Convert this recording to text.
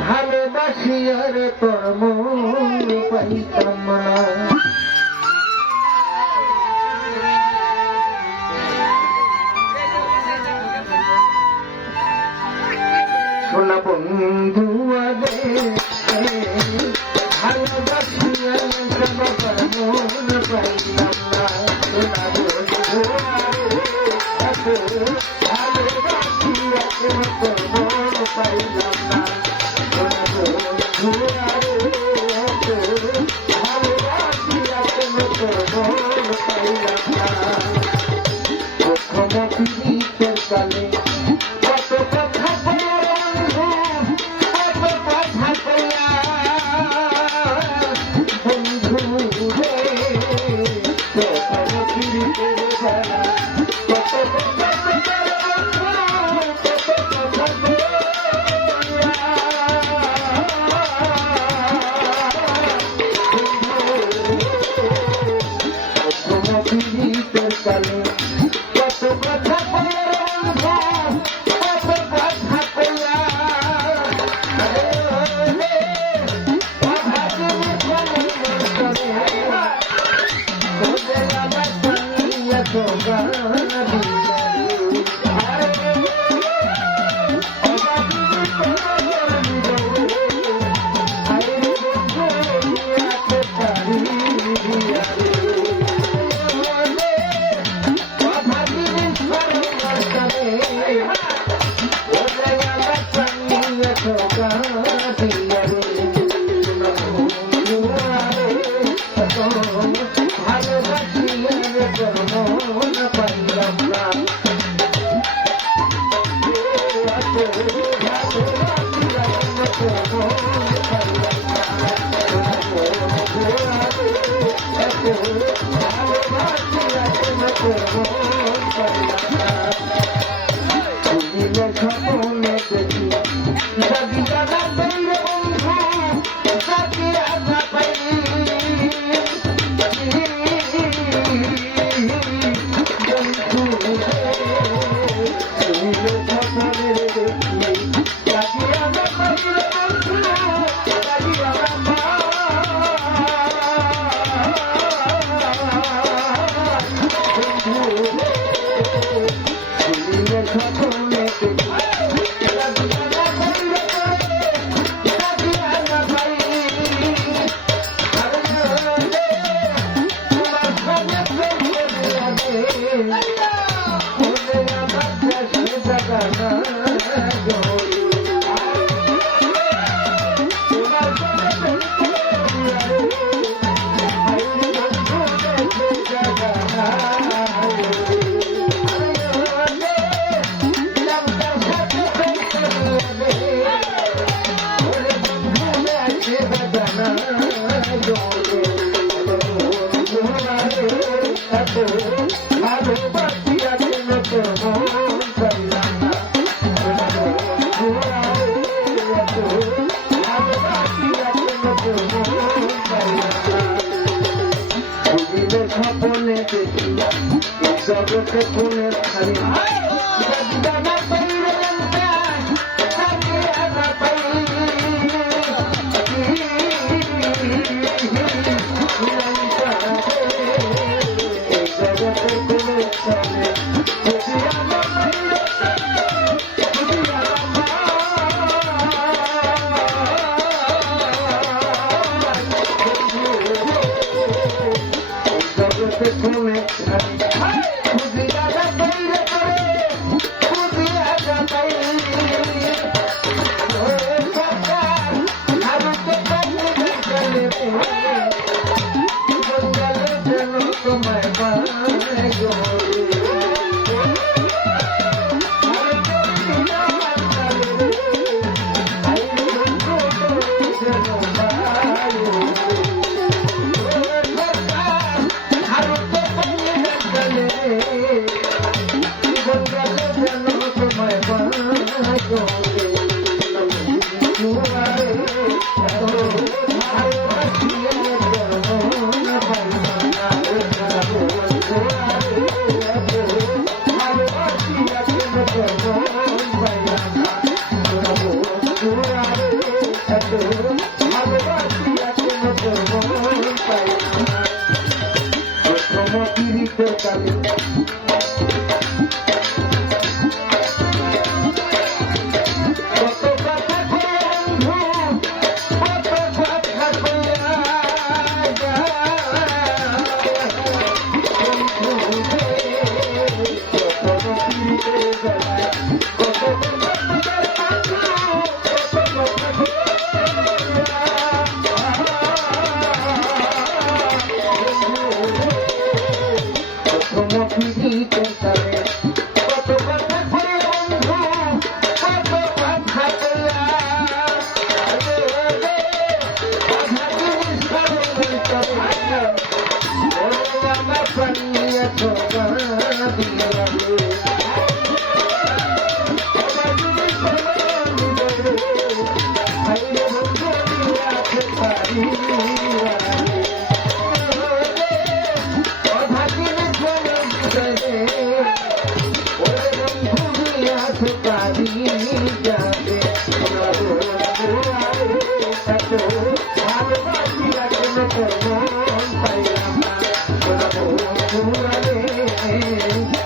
ভালোবাসিয়ার তোর মন পাইতাম না সোনা বন্ধু ভালোবাসিয়ার তোর মন পাইতাম না সোনা বন্ধু Thank you. তুমি লেখা pones de tu, esa boca pones harina. Shall है